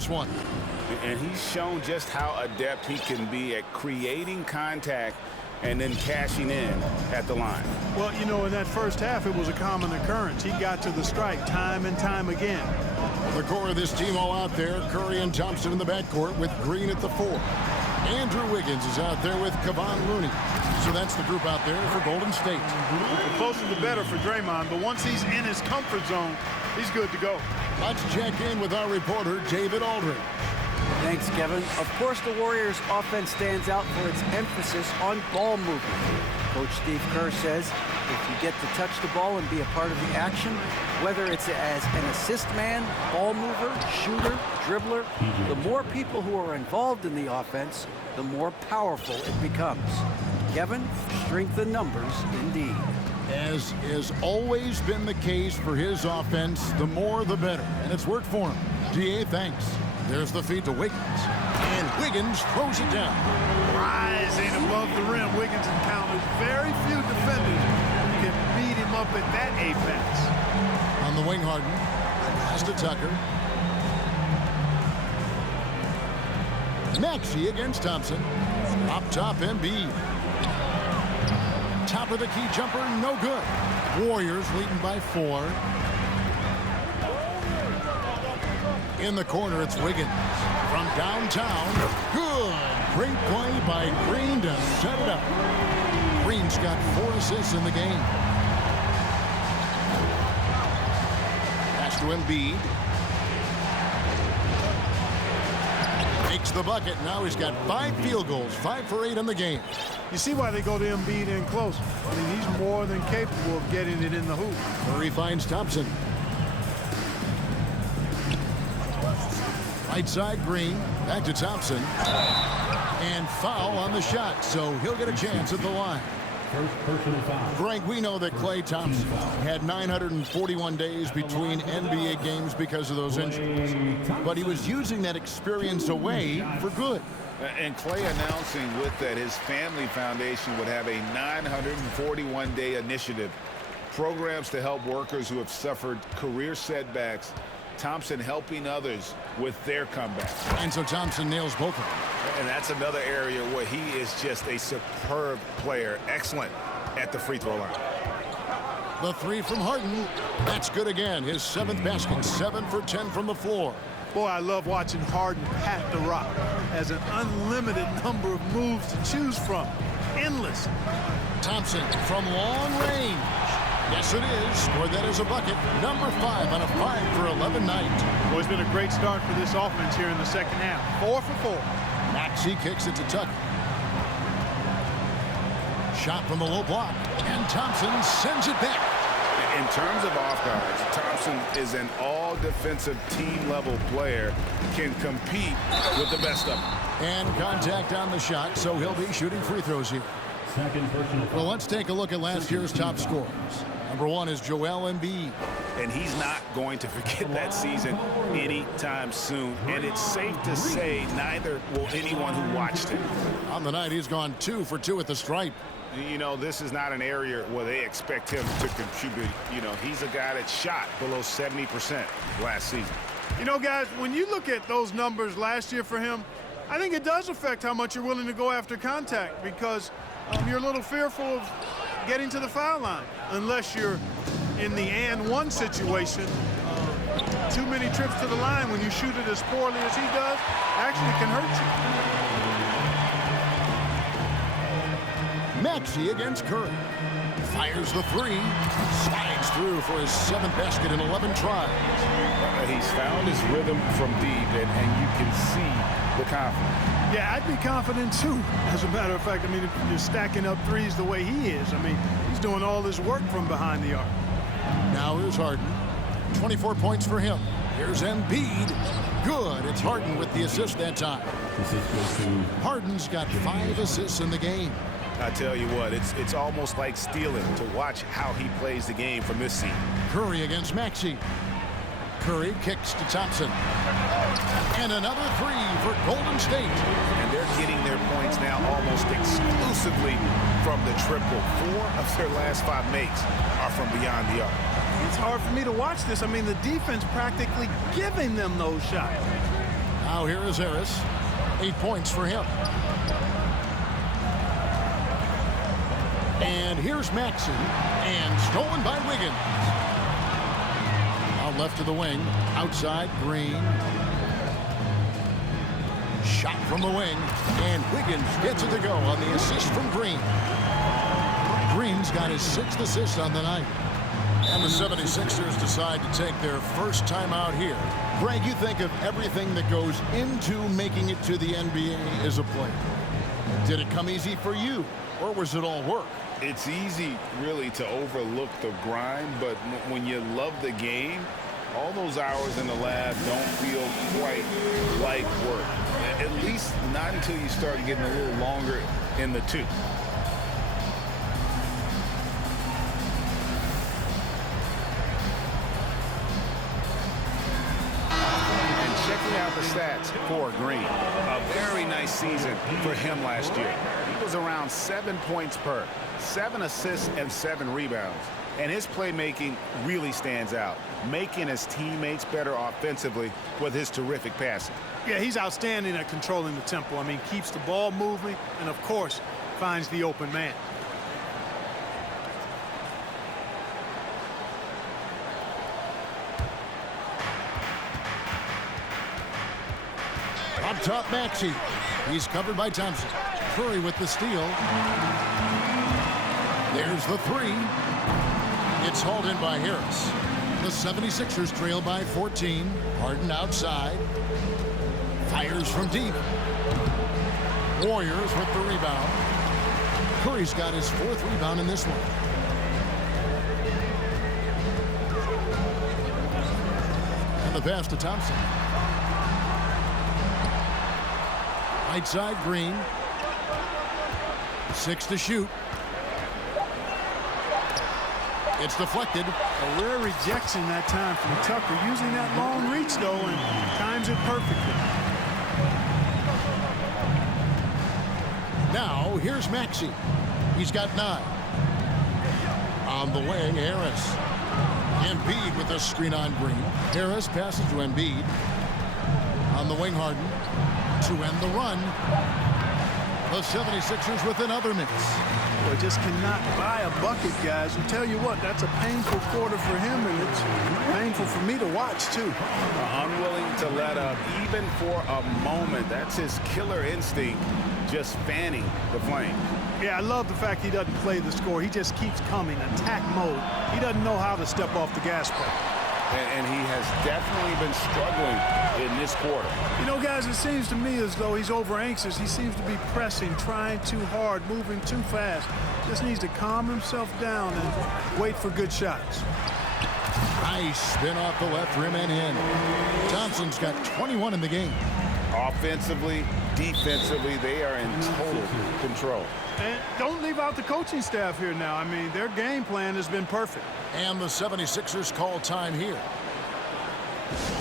this one. And he's shown just how adept he can be at creating contact and then cashing in at the line. Well, you know, in that first half, it was a common occurrence. He got to the strike time and time again. The core of this team all out there. Curry and Thompson in the backcourt with Green at the 4. Andrew Wiggins is out there with Kevon Looney. So that's the group out there for Golden State. The closer the better for Draymond, but once he's in his comfort zone, he's good to go. Let's check in with our reporter, David Aldridge. Thanks, Kevin. Of course, the Warriors' offense stands out for its emphasis on ball movement. Coach Steve Kerr says if you get to touch the ball and be a part of the action, whether it's as an assist man, ball mover, shooter, dribbler, the more people who are involved in the offense, the more powerful it becomes. Kevin, strength in numbers indeed. As has always been the case for his offense, the more the better. And it's worked for him. DA, thanks. There's the feed to Wiggins. And Wiggins throws it down. Rising above the rim, Wiggins encounters very few defenders who can beat him up at that apex. On the wing, Harden. Pass to Tucker. Maxey against Thompson. Up top, Embiid. Top of the key jumper, no good. Warriors leading by 4. In the corner, it's Wiggins. From downtown, good. Great play by Green to set it up. Green's got 4 assists in the game. Pass to Embiid. Makes the bucket. Now he's got 5 field goals, 5 for 8 in the game. You see why they go to Embiid in close. I mean, he's more than capable of getting it in the hoop. Murray finds Thompson. Right side, Green. Back to Thompson. And foul on the shot, so he'll get a chance at the line. First personal foul. Frank, we know that Klay Thompson had 941 days between NBA games because of those injuries. But he was using that experience away for good. And Klay announcing with that his family foundation would have a 941-day initiative. Programs to help workers who have suffered career setbacks. Thompson helping others with their comebacks. And so Thompson nails both of them. And that's another area where he is just a superb player. Excellent at the free throw line. The 3 from Harden. That's good again. His 7th basket. 7 for 10 from the floor. Boy, I love watching Harden pat the rock. Has an unlimited number of moves to choose from. Endless. Thompson from long range. Yes, it is. Scored that as a bucket. Number 5 on a 5 for 11 night. Well, it's been a great start for this offense here in the second half. 4 for 4. Maxey kicks it to Tucker. Shot from the low block. And Thompson sends it back. In terms of off guards, Thompson is an all-defensive team-level player, can compete with the best of them. And contact on the shot, so he'll be shooting free throws here. Second personal foul. Well, let's take a look at last year's top scorers. Number 1 is Joel Embiid. And he's not going to forget that season anytime soon. And it's safe to say neither will anyone who watched him. On the night, he's gone 2 for 2 at the stripe. You know, this is not an area where they expect him to contribute. You know, he's a guy that shot below 70% last season. You know, guys, when you look at those numbers last year for him, I think it does affect how much you're willing to go after contact because you're a little fearful of getting to the foul line unless you're in the and one situation. Too many trips to the line when you shoot it as poorly as he does actually can hurt you. Maxey against Curry. Fires the 3. Slides through for his 7th basket in 11 tries. He's found his rhythm from deep, and you can see the confidence. Yeah, I'd be confident too. As a matter of fact, I mean, if you're stacking up threes the way he is, I mean, he's doing all this work from behind the arc. Now here's Harden. 24 points for him. Here's Embiid. Good. It's Harden with the assist that time. Harden's got 5 assists in the game. I tell you what, it's almost like stealing to watch how he plays the game from this seat. Curry against Maxey. Curry kicks to Thompson. And another 3 for Golden State. And they're getting their points now almost exclusively from the triple. 4 of their last 5 makes are from beyond the arc. It's hard for me to watch this. I mean, the defense practically giving them those shots. Now here is Harris. 8 points for him. And here's Maxey. And stolen by Wiggins. Out left to the wing. Outside, Green. Shot from the wing. And Wiggins gets it to go on the assist from Green. Green's got his 6th assist on the night. And the 76ers decide to take their first time out here. Greg, you think of everything that goes into making it to the NBA as a player. Did it come easy for you, or was it all work? It's easy, really, to overlook the grind, but when you love the game, all those hours in the lab don't feel quite like work. At least not until you start getting a little longer in the tooth. Checking out the stats for Green. A very nice season for him last year. He was around 7 points per, 7 assists, and 7 rebounds. And his playmaking really stands out, making his teammates better offensively with his terrific passing. Yeah, he's outstanding at controlling the tempo. I mean, keeps the ball moving and, of course, finds the open man. Up top, Maxey. He's covered by Thompson. Curry with the steal. There's the 3. It's hauled in by Harris. The 76ers trail by 14. Harden outside. Fires from deep. Warriors with the rebound. Curry's got his 4th rebound in this one. And the pass to Thompson. Right side, Green. 6 to shoot. It's deflected. A rare rejection that time from Tucker, using that long reach, though, and times it perfectly. Now, here's Maxey. He's got 9. On the wing, Harris. Embiid with a screen on Green. Harris passes to Embiid. On the wing, Harden. To end the run. The 76ers with another miss. Boy, just cannot buy a bucket, guys. And tell you what, that's a painful quarter for him, and it's painful for me to watch, too. Unwilling to let up, even for a moment. That's his killer instinct, just fanning the flame. Yeah, I love the fact he doesn't play the score. He just keeps coming, attack mode. He doesn't know how to step off the gas pedal. And he has definitely been struggling in this quarter. You know, guys, it seems to me as though he's over anxious. He seems to be pressing, trying too hard, moving too fast. Just needs to calm himself down and wait for good shots. Nice spin off the left rim and in. Thompson's got 21 in the game. Offensively, defensively, they are in total control. And don't leave out the coaching staff here now. I mean, their game plan has been perfect. And the 76ers call time here. T-shirt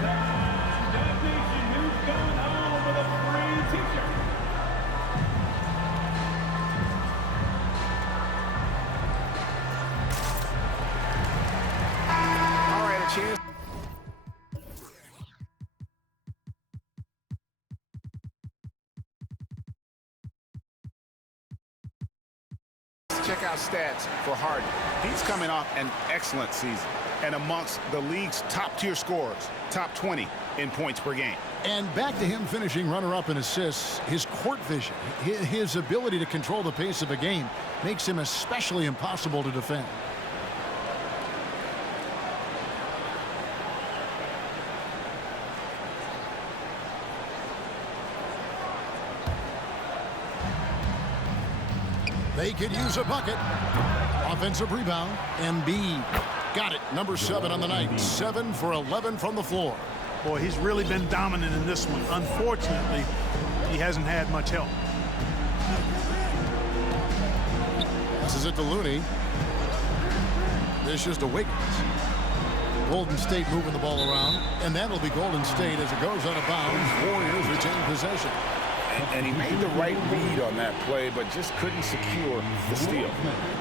time. That nation, who's going home with a free T-shirt? All right, a chance. Check out stats for Harden. He's coming off an excellent season and amongst the league's top-tier scorers, top 20 in points per game. And back to him finishing runner-up in assists, his court vision, his ability to control the pace of a game makes him especially impossible to defend. They could use a bucket. Offensive rebound. Embiid got it. Number 7 on the night. 7 for 11 from the floor. Boy, he's really been dominant in this one. Unfortunately, he hasn't had much help. This is it to Looney. This is to Wiggins. Golden State moving the ball around. And that'll be Golden State as it goes out of bounds. Warriors retain possession. And he made the right read on that play, but just couldn't secure the steal.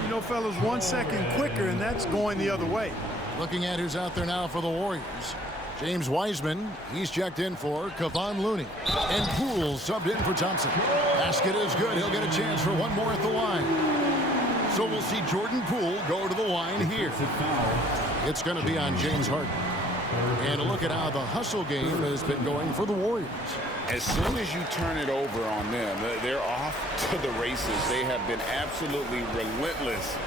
You know, fellas, 1 second quicker, and that's going the other way. Looking at who's out there now for the Warriors. James Wiseman, he's checked in for Kevon Looney. And Poole subbed in for Thompson. Basket is good. He'll get a chance for one more at the line. So we'll see Jordan Poole go to the line here. It's going to be on James Harden. And a look at how the hustle game has been going for the Warriors. As soon as you turn it over on them, they're off to the races. They have been absolutely relentless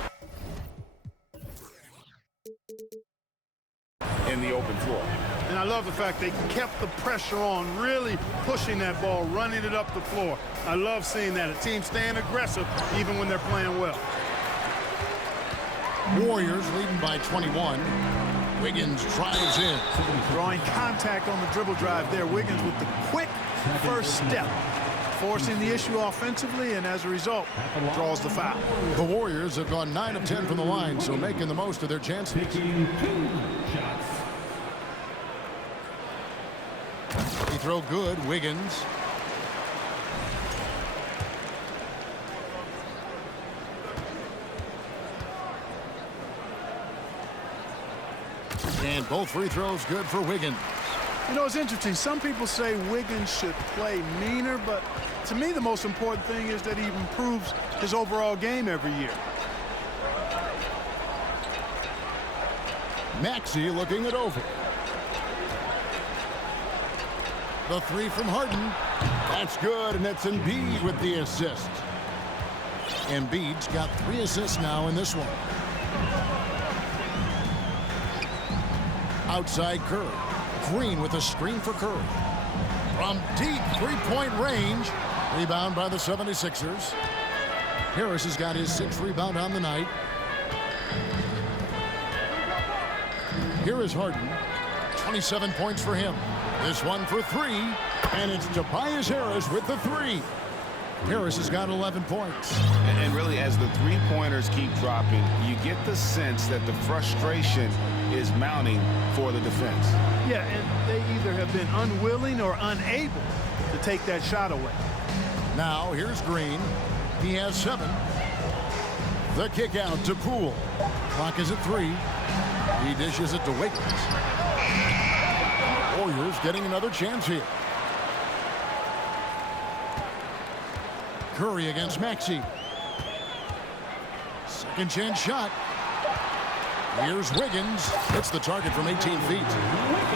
in the open floor. And I love the fact they kept the pressure on, really pushing that ball, running it up the floor. I love seeing that. A team staying aggressive even when they're playing well. Warriors leading by 21. Wiggins drives in. Drawing contact on the dribble drive there. Wiggins with the quick first step, forcing the issue offensively, and as a result, draws the foul. The Warriors have gone 9 of 10 from the line, so making the most of their chances. Taking 2 shots. He throw good. Wiggins. And both free throws good for Wiggins. You know, it's interesting. Some people say Wiggins should play meaner, but to me, the most important thing is that he improves his overall game every year. Maxey looking it over. The three from Harden. That's good, and it's Embiid with the assist. Embiid's got 3 assists now in this one. Outside Curry. Green with a screen for Curry. From deep three-point range. Rebound by the 76ers. Harris has got his 6th rebound on the night. Here is Harden. 27 points for him. This one for 3. And it's Tobias Harris with the 3. Harris has got 11 points. And really, as the three-pointers keep dropping, you get the sense that the frustration is mounting for the defense. Yeah, and they either have been unwilling or unable to take that shot away. Now, here's Green. He has 7. The kick out to Poole. Clock is at 3. He dishes it to Wiggins. Warriors getting another chance here. Curry against Maxey. Second chance shot. Here's Wiggins. Hits the target from 18 feet.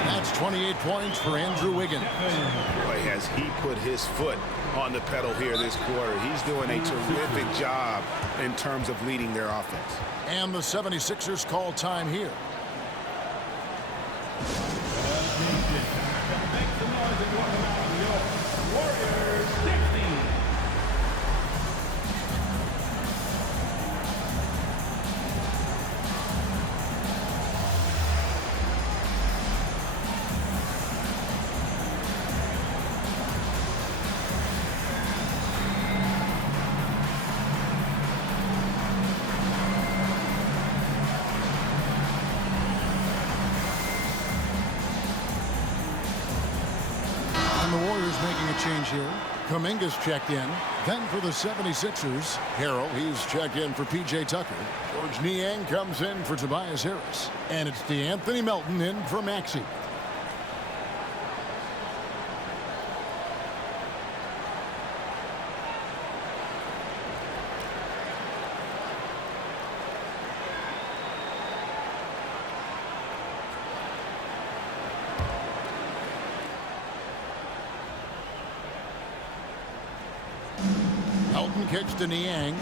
That's 28 points for Andrew Wiggins. Boy, has he put his foot on the pedal here this quarter. He's doing a terrific job in terms of leading their offense. And the 76ers call time here. Make some noise and welcome out your Warriors 16. The Warriors making a change here. Kuminga's checked in. Then for the 76ers, Harrell, he's checked in for P.J. Tucker. George Niang comes in for Tobias Harris. And it's DeAnthony Melton in for Maxey. Melton kicks to Niang.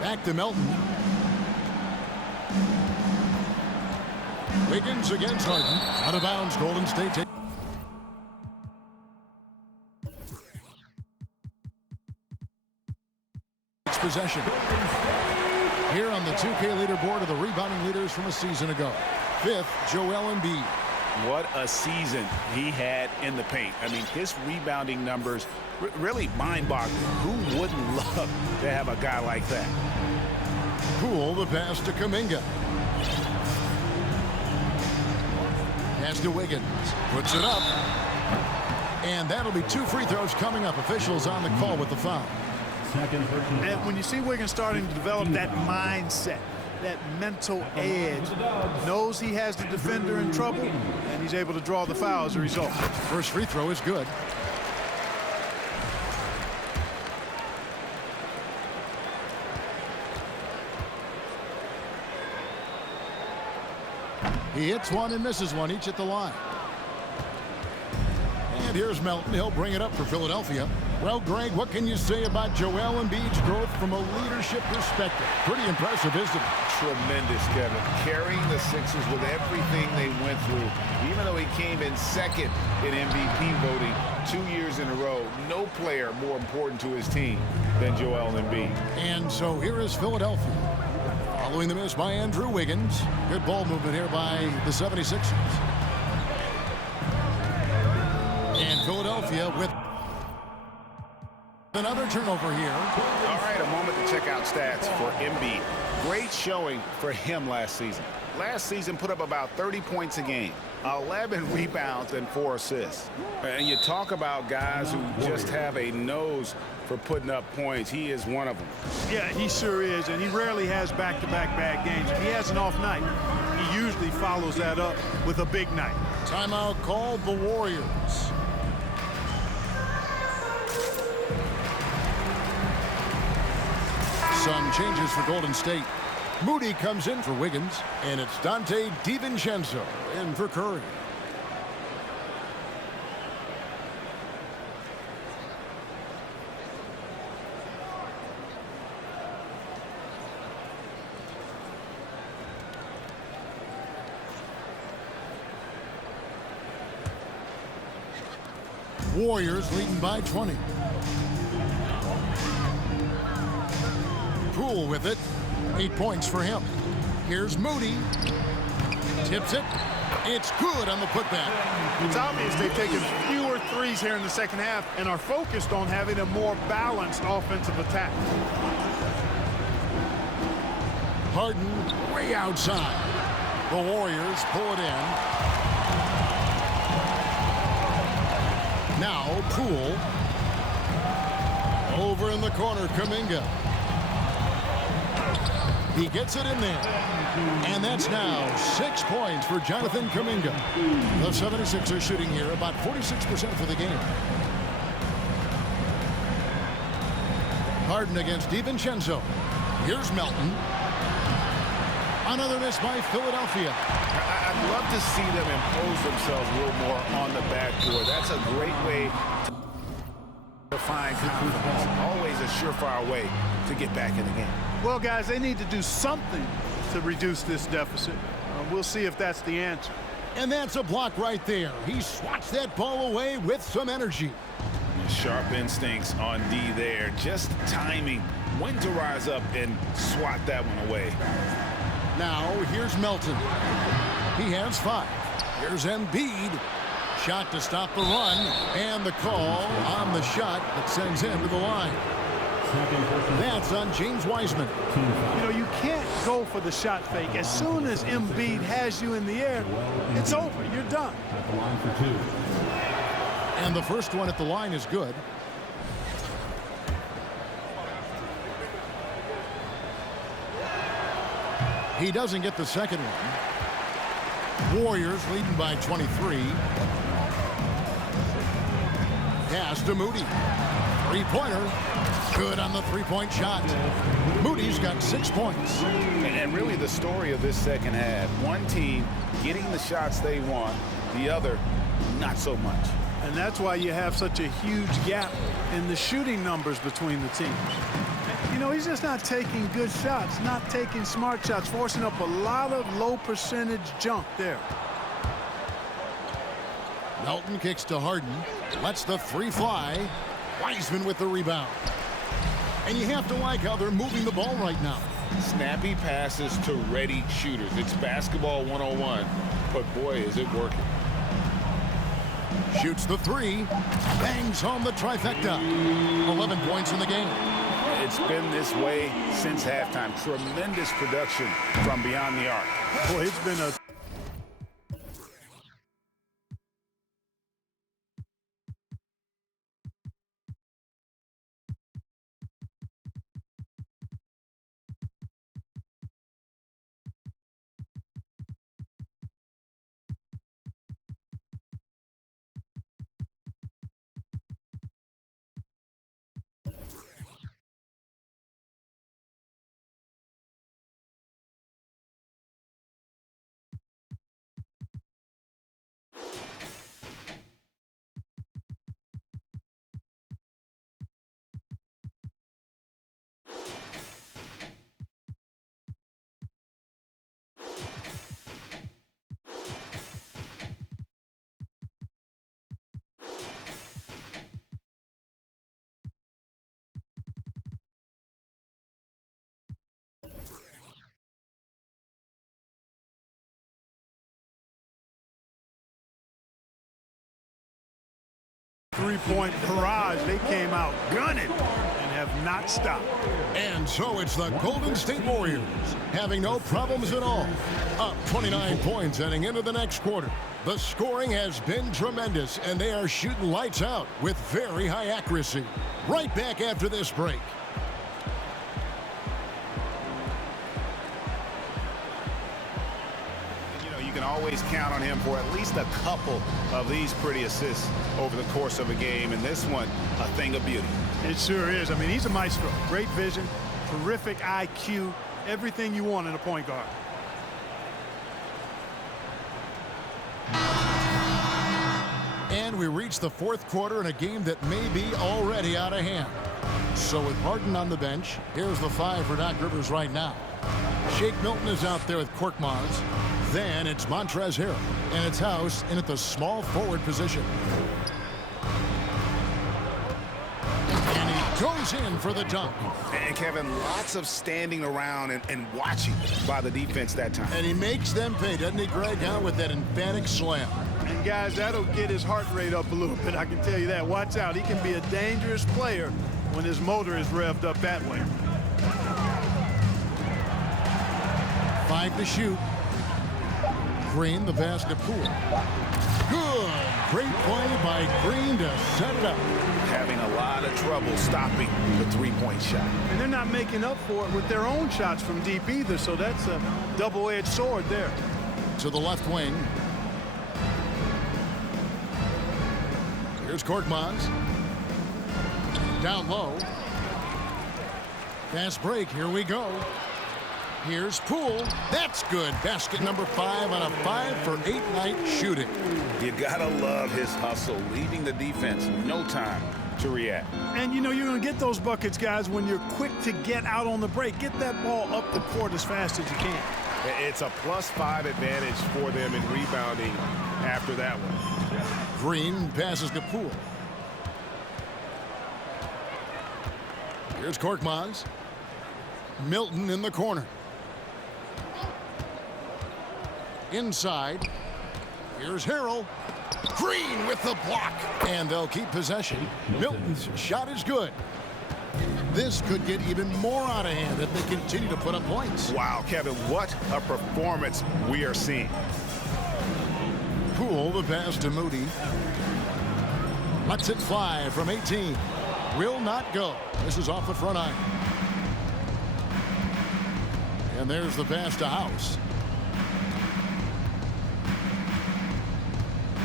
Back to Melton. Wiggins against Harden. Out of bounds, Golden State takes possession. Here on the 2K leaderboard are the rebounding leaders from a season ago. 5th, Joel Embiid. What a season he had in the paint. I mean, his rebounding numbers really mind-boggling. Who wouldn't love to have a guy like that? Poole, the pass to Kuminga. Pass to Wiggins. Puts it up. And that'll be 2 free throws coming up. Officials on the call with the foul. And when you see Wiggins starting to develop that mindset, that mental edge. Knows he has the defender in trouble, and he's able to draw the foul as a result. First free throw is good. He hits one and misses one, each at the line. And here's Melton. He'll bring it up for Philadelphia. Well, Greg, what can you say about Joel Embiid's growth from a leadership perspective? Pretty impressive, isn't it? Tremendous, Kevin. Carrying the Sixers with everything they went through. Even though he came in second in MVP voting 2 years in a row, no player more important to his team than Joel Embiid. And so here is Philadelphia. Following the miss by Andrew Wiggins. Good ball movement here by the 76ers. And Philadelphia with another turnover here. All right, a moment to check out stats for Embiid. Great showing for him last season. Last season put up about 30 points a game, 11 rebounds, and 4 assists. And you talk about guys who just have a nose for putting up points. He is one of them. Yeah, he sure is, and he rarely has back-to-back bad games. If he has an off night, he usually follows that up with a big night. Timeout called the Warriors. Some changes for Golden State. Moody comes in for Wiggins, and it's Dante DiVincenzo in for Curry. Warriors leading by 20. Poole with it. 8 points for him. Here's Moody. Tips it. It's good on the putback. It's obvious they've taken fewer threes here in the second half and are focused on having a more balanced offensive attack. Harden way outside. The Warriors pull it in. Now Poole. Over in the corner, Kuminga. He gets it in there. And that's now 6 points for Jonathan Kuminga. The 76ers shooting here about 46% for the game. Harden against DiVincenzo. Here's Melton. Another miss by Philadelphia. I'd love to see them impose themselves a little more on the backboard. That's a great way to find confidence. Always a surefire way to get back in the game. Well, guys, they need to do something to reduce this deficit. We'll see if that's the answer. And that's a block right there. He swats that ball away with some energy. Sharp instincts on D there. Just timing when to rise up and swat that one away. Now, here's Melton. He has 5. Here's Embiid. Shot to stop the run. And the call on the shot that sends him to the line. That's on James Wiseman. You know, you can't go for the shot fake. As soon as Embiid has you in the air, it's over. You're done. And the first one at the line is good. He doesn't get the second one. Warriors leading by 23. Pass to Moody. Three-pointer. Good on the three-point shot. Moody's got 6 points. And really the story of this second half, one team getting the shots they want, the other not so much. And that's why you have such a huge gap in the shooting numbers between the teams. You know, he's just not taking good shots, not taking smart shots, forcing up a lot of low percentage junk there. Melton kicks to Harden. Lets the three fly. Wiseman with the rebound. And you have to like how they're moving the ball right now. Snappy passes to ready shooters. It's basketball 101, but boy, is it working. Shoots the three. Bangs home the trifecta. 11 points in the game. It's been this way since halftime. Tremendous production from beyond the arc. Boy, it's been a three-point barrage. They came out gunning and have not stopped. And so it's the Golden State Warriors having no problems at all. Up 29 points heading into the next quarter. The scoring has been tremendous, and they are shooting lights out with very high accuracy. Right back after this break. You can always count on him for at least a couple of these pretty assists over the course of a game, and this one, a thing of beauty. It sure is. I mean, he's a maestro. Great vision, terrific IQ, everything you want in a point guard. And we reach the fourth quarter in a game that may be already out of hand. So with Harden on the bench, here's the five for Doc Rivers right now. Shake Milton is out there with Korkmaz. Then it's Montrezl Harrell, and it's House in at the small forward position. And he goes in for the dunk. And Kevin, lots of standing around and watching by the defense that time. And he makes them pay, doesn't he, Greg, out with that emphatic slam. And guys, that'll get his heart rate up a little bit, I can tell you that. Watch out, he can be a dangerous player when his motor is revved up that way. 5 to shoot. Green, the pass to Poole. Good. Great play by Green to set it up. Having a lot of trouble stopping the three-point shot. And they're not making up for it with their own shots from deep either, so that's a double-edged sword there. To the left wing. Here's Korkmaz. Down low. Fast break. Here we go. Here's Poole. That's good. Basket number 5 on a 5-for-8 night shooting. You gotta love his hustle, leaving the defense no time to react. And you know you're going to get those buckets, guys, when you're quick to get out on the break. Get that ball up the court as fast as you can. It's a +5 advantage for them in rebounding after that one. Green passes to Poole. Here's Korkmaz. Milton in the corner. Inside. Here's Harrell. Green with the block. And they'll keep possession. Milton's shot is good. This could get even more out of hand if they continue to put up points. Wow, Kevin, what a performance we are seeing. Poole, the pass to Moody. Lets it fly from 18. Will not go. This is off the front iron. And there's the pass to House.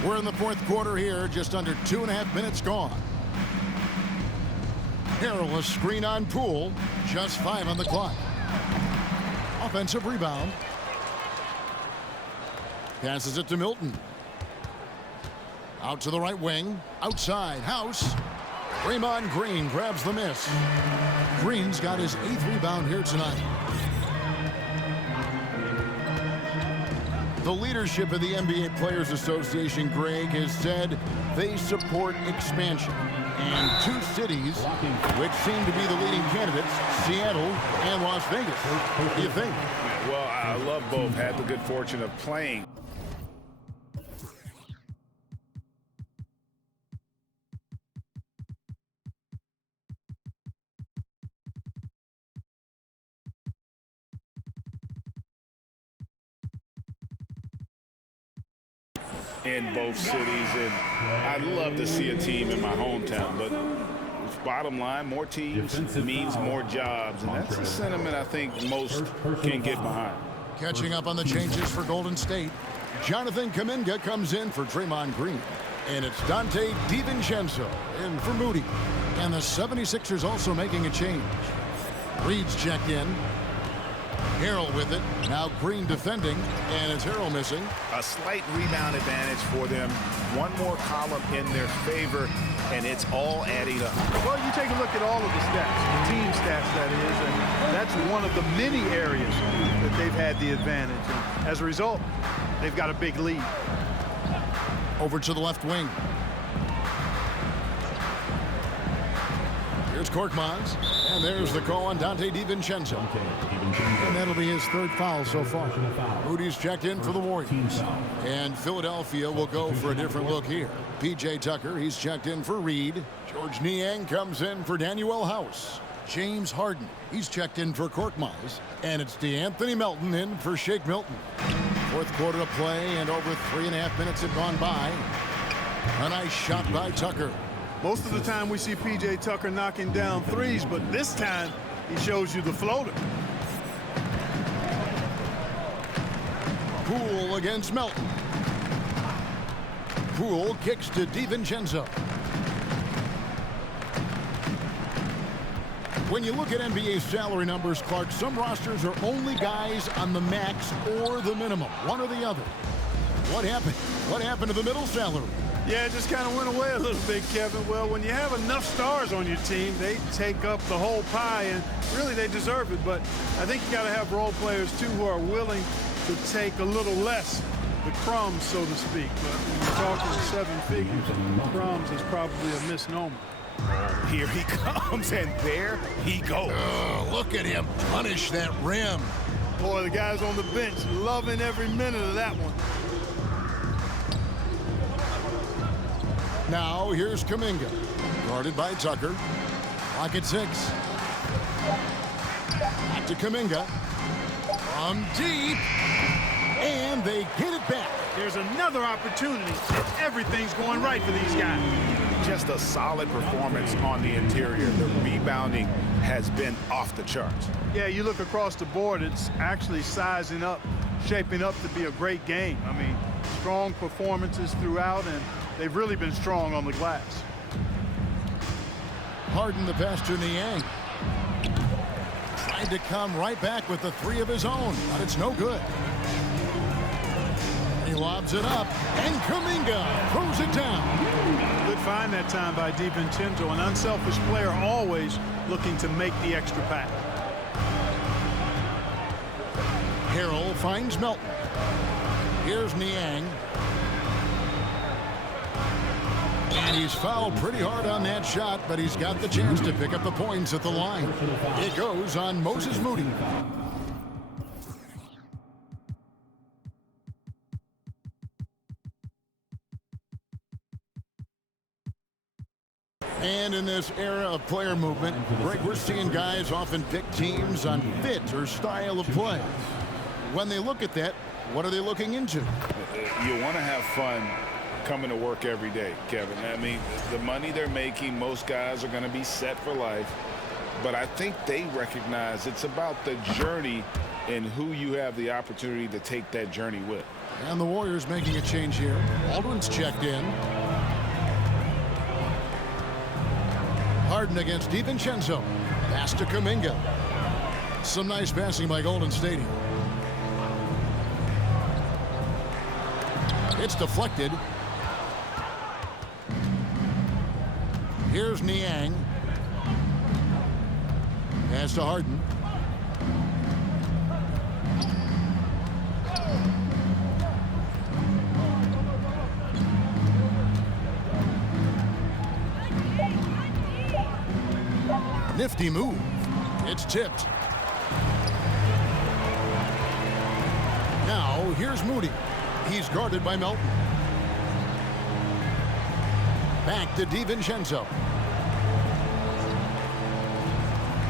We're in the fourth quarter here, just under 2.5 minutes gone. Harrell, a screen on Poole, just 5 on the clock. Offensive rebound. Passes it to Milton. Out to the right wing, outside, House. Draymond Green grabs the miss. Green's got his 8th rebound here tonight. The leadership of the NBA Players Association, Greg, has said they support expansion. And 2 cities, which seem to be the leading candidates, Seattle and Las Vegas. What do you think? Well, I love both. Had the good fortune of playing. In both cities, and I'd love to see a team in my hometown, but bottom line, more teams means more jobs, and that's a sentiment I think most can get behind. Catching up on the changes for Golden State, Jonathan Kuminga comes in for Draymond Green, and it's Dante DiVincenzo in for Moody, and the 76ers also making a change. Reed's checked in. Harrell with it. Now Green defending, and it's Harrell missing. A slight rebound advantage for them. One more column in their favor, and it's all adding up. Well, you take a look at all of the stats, the team stats, that is, and that's one of the many areas that they've had the advantage. And as a result, they've got a big lead. Over to the left wing. Here's Korkmaz, And there's the call on Dante DiVincenzo. And that'll be his third foul so far. Moody's checked in for the Warriors. And Philadelphia will go for a different look here. P.J. Tucker, he's checked in for Reed. Georges Niang comes in for Danuel House. James Harden, he's checked in for Korkmaz. And it's DeAnthony Melton in for Shake Milton. Fourth quarter of play, and over 3.5 minutes have gone by. A nice shot by Tucker. Most of the time we see P.J. Tucker knocking down threes, but this time he shows you the floater. Poole against Melton. Poole kicks to DiVincenzo. When you look at NBA salary numbers, Clark, some rosters are only guys on the max or the minimum, one or the other. What happened? What happened to the middle salary? Yeah, it just kind of went away a little bit, Kevin. Well, when you have enough stars on your team, they take up the whole pie, and really they deserve it. But I think you got to have role players, too, who are willing to take a little less, the crumbs, so to speak. But when you're talking 7 figures, crumbs is probably a misnomer. Here he comes, and there he goes. Oh, look at him punish that rim. Boy, the guys on the bench loving every minute of that one. Now here's Kuminga, guarded by Tucker. Clock at 6. Back to Kuminga. From deep. And they get it back. There's another opportunity. Everything's going right for these guys. Just a solid performance on the interior. The rebounding has been off the charts. Yeah, you look across the board, it's actually sizing up, shaping up to be a great game. I mean, strong performances throughout, and they've really been strong on the glass. Harden the pass to Niang. Tried to come right back with the 3 of his own, but it's no good. He lobs it up, and Kuminga throws it down. Good find that time by DiVincenzo, an unselfish player always looking to make the extra pass. Harrell finds Melton. Here's Niang. And he's fouled pretty hard on that shot, but he's got the chance to pick up the points at the line. It goes on Moses Moody. And in this era of player movement, Greg, we're seeing guys often pick teams on fit or style of play. When they look at that, what are they looking into? You want to have fun coming to work every day, Kevin. I mean, the money they're making, most guys are going to be set for life. But I think they recognize it's about the journey and who you have the opportunity to take that journey with. And the Warriors making a change here. Baldwin's checked in. Harden against DiVincenzo. Pass to Kuminga. Some nice passing by Golden State here. It's deflected. Here's Niang. Pass to Harden. Nifty move. It's tipped. Now here's Moody. He's guarded by Melton. Back to DiVincenzo.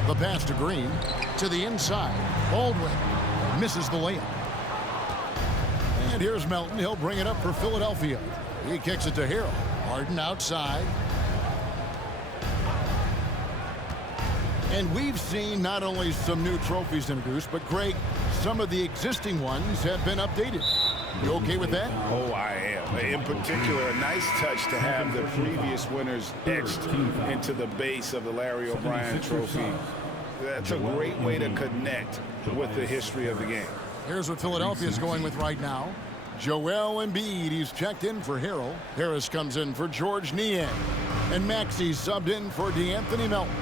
The pass to Green. To the inside. Baldwin misses the layup. And here's Melton. He'll bring it up for Philadelphia. He kicks it to Harrell. Harden outside. And we've seen not only some new trophies introduced, but Greg, some of the existing ones have been updated. You okay with that? Oh, I am. In particular, a nice touch to have the previous winners etched into the base of the Larry O'Brien trophy. That's a great way to connect with the history of the game. Here's what Philadelphia is going with right now. Joel Embiid, he's checked in for Harrell. Harris comes in for Georges Niang. And Maxey subbed in for DeAnthony Melton.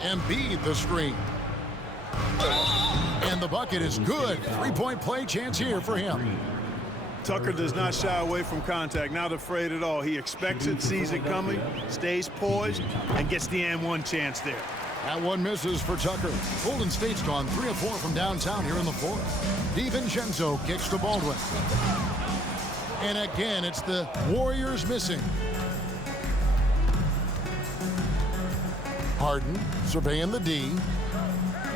Embiid the screen. And the bucket is good. 3-point play chance here for him. Tucker does not shy away from contact, not afraid at all. He expects it, sees it coming, stays poised, and gets the and one chance there. That one misses for Tucker. Golden State's gone 3 of 4 from downtown here in the fourth. DiVincenzo kicks to Baldwin. And again, it's the Warriors missing. Harden surveying the D.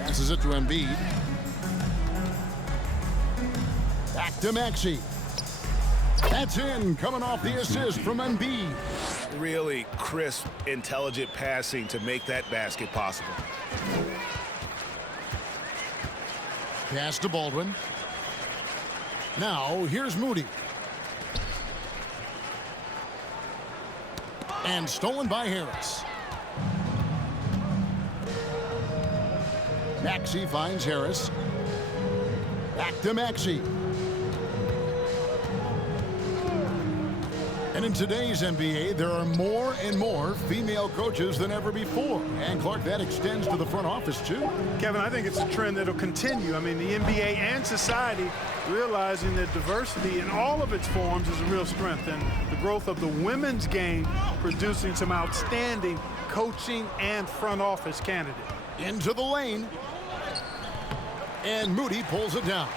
Passes it to Embiid. Back to Maxey. That's in, coming off the assist from Embiid. Really crisp, intelligent passing to make that basket possible. Pass to Baldwin. Now, here's Moody. And stolen by Harris. Maxey finds Harris. Back to Maxey. And in today's NBA, there are more and more female coaches than ever before. And, Clark, that extends to the front office, too. Kevin, I think it's a trend that'll continue. I mean, the NBA and society realizing that diversity in all of its forms is a real strength. And the growth of the women's game producing some outstanding coaching and front office candidates. Into the lane. And Moody pulls it down.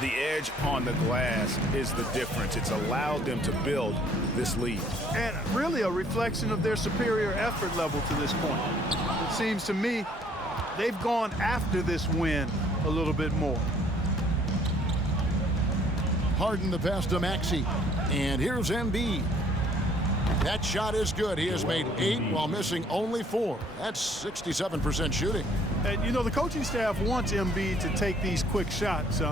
The edge on the glass is the difference. It's allowed them to build this lead. And really a reflection of their superior effort level to this point. It seems to me they've gone after this win a little bit more. Harden the pass to Maxey. And here's Embiid. That shot is good. He has made 8 while missing only 4. That's 67% shooting. And, you know, the coaching staff wants Embiid to take these quick shots.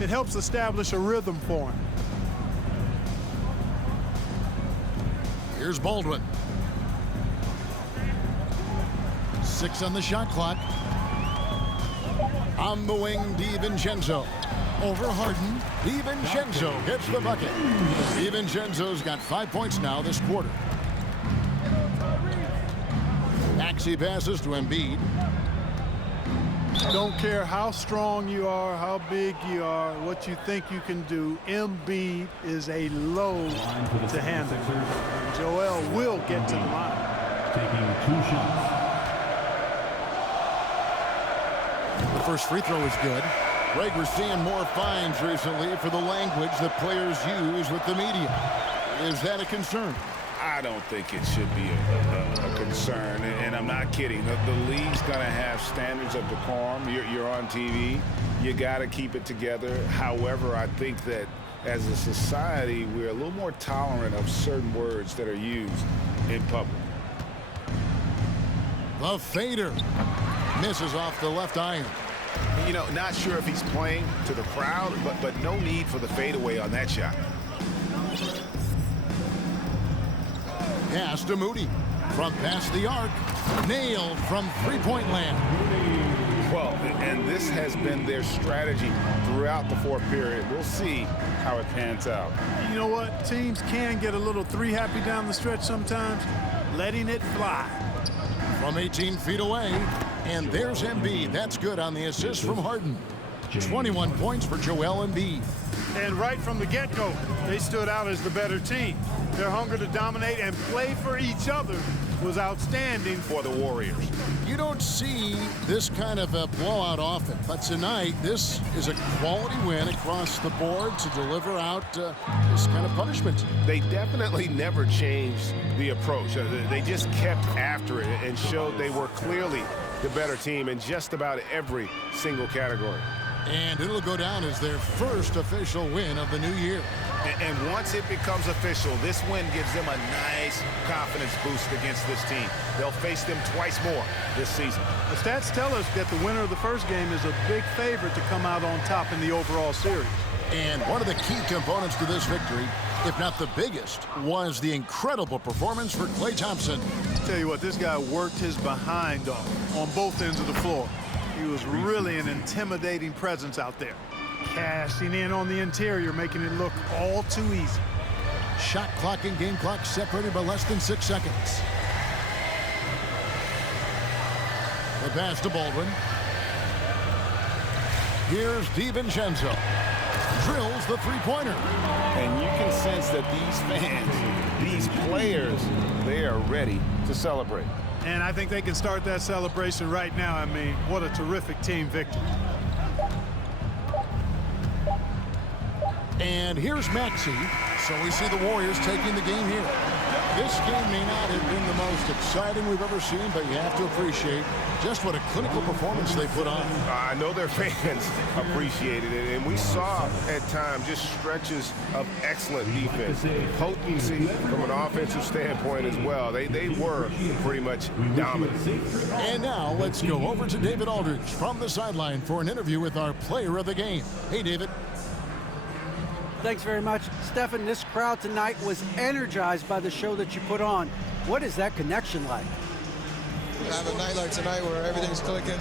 It helps establish a rhythm for him. Here's Baldwin. 6 on the shot clock. On the wing, DiVincenzo. Over Harden. DiVincenzo gets the bucket. DiVincenzo's got 5 points now this quarter. Maxey passes to Embiid. Don't care how strong you are, how big you are, what you think you can do. Embiid is a load to handle. Joel will get to the line. Taking 2 shots. The first free throw is good. Greg, we're seeing more fines recently for the language that players use with the media. Is that a concern? I don't think it should be a concern, and I'm not kidding. The league's going to have standards of decorum. You're on TV. You got to keep it together. However, I think that as a society, we're a little more tolerant of certain words that are used in public. The fader misses off the left iron. You know, not sure if he's playing to the crowd, but no need for the fadeaway on that shot. Pass to Moody. From past the arc. Nailed from three-point land. Well, and this has been their strategy throughout the fourth period. We'll see how it pans out. You know what? Teams can get a little three-happy down the stretch sometimes. Letting it fly. From 18 feet away. And there's Embiid. That's good on the assist from Harden. 21 points for Joel Embiid. And right from the get-go, they stood out as the better team. Their hunger to dominate and play for each other was outstanding for the Warriors. You don't see this kind of a blowout often, but tonight this is a quality win across the board to deliver out this kind of punishment. They definitely never changed the approach. They just kept after it and showed they were clearly the better team in just about every single category. And it'll go down as their first official win of the new year. And once it becomes official, this win gives them a nice confidence boost against this team. They'll face them twice more this season. The stats tell us that the winner of the first game is a big favorite to come out on top in the overall series. And one of the key components to this victory, if not the biggest, was the incredible performance for Klay Thompson. Tell you what, this guy worked his behind off on both ends of the floor. He was really an intimidating presence out there. Cashing in on the interior, making it look all too easy. Shot clock and game clock separated by less than 6 seconds. The pass to Baldwin. Here's DiVincenzo. drills the three-pointer. And you can sense that these fans, these players, they are ready to celebrate. And I think they can start that celebration right now. I mean, what a terrific team victory. And here's Maxey. So we see the Warriors taking the game here. This game may not have been the most exciting we've ever seen, but you have to appreciate just what a clinical performance they put on. I know their fans appreciated it, and we saw at times just stretches of excellent defense, potency from an offensive standpoint as well. They were pretty much dominant. And now let's go over to David Aldridge from the sideline for an interview with our player of the game. Hey, David. Thanks very much. Stephen, this crowd tonight was energized by the show that you put on. What is that connection like? Have a night like tonight where everything's clicking.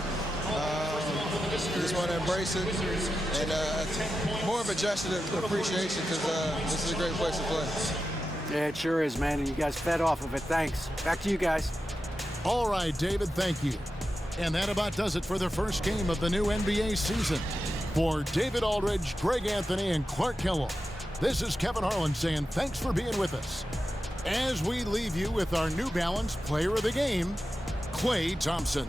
Just want to embrace it. And more of a gesture of appreciation because this is a great place to play. Yeah, it sure is, man, and you guys fed off of it. Thanks. Back to you guys. All right, David, thank you. And that about does it for the first game of the new NBA season. For David Aldridge, Greg Anthony, and Clark Kellogg, this is Kevin Harlan saying thanks for being with us. As we leave you with our New Balance Player of the Game, Klay Thompson.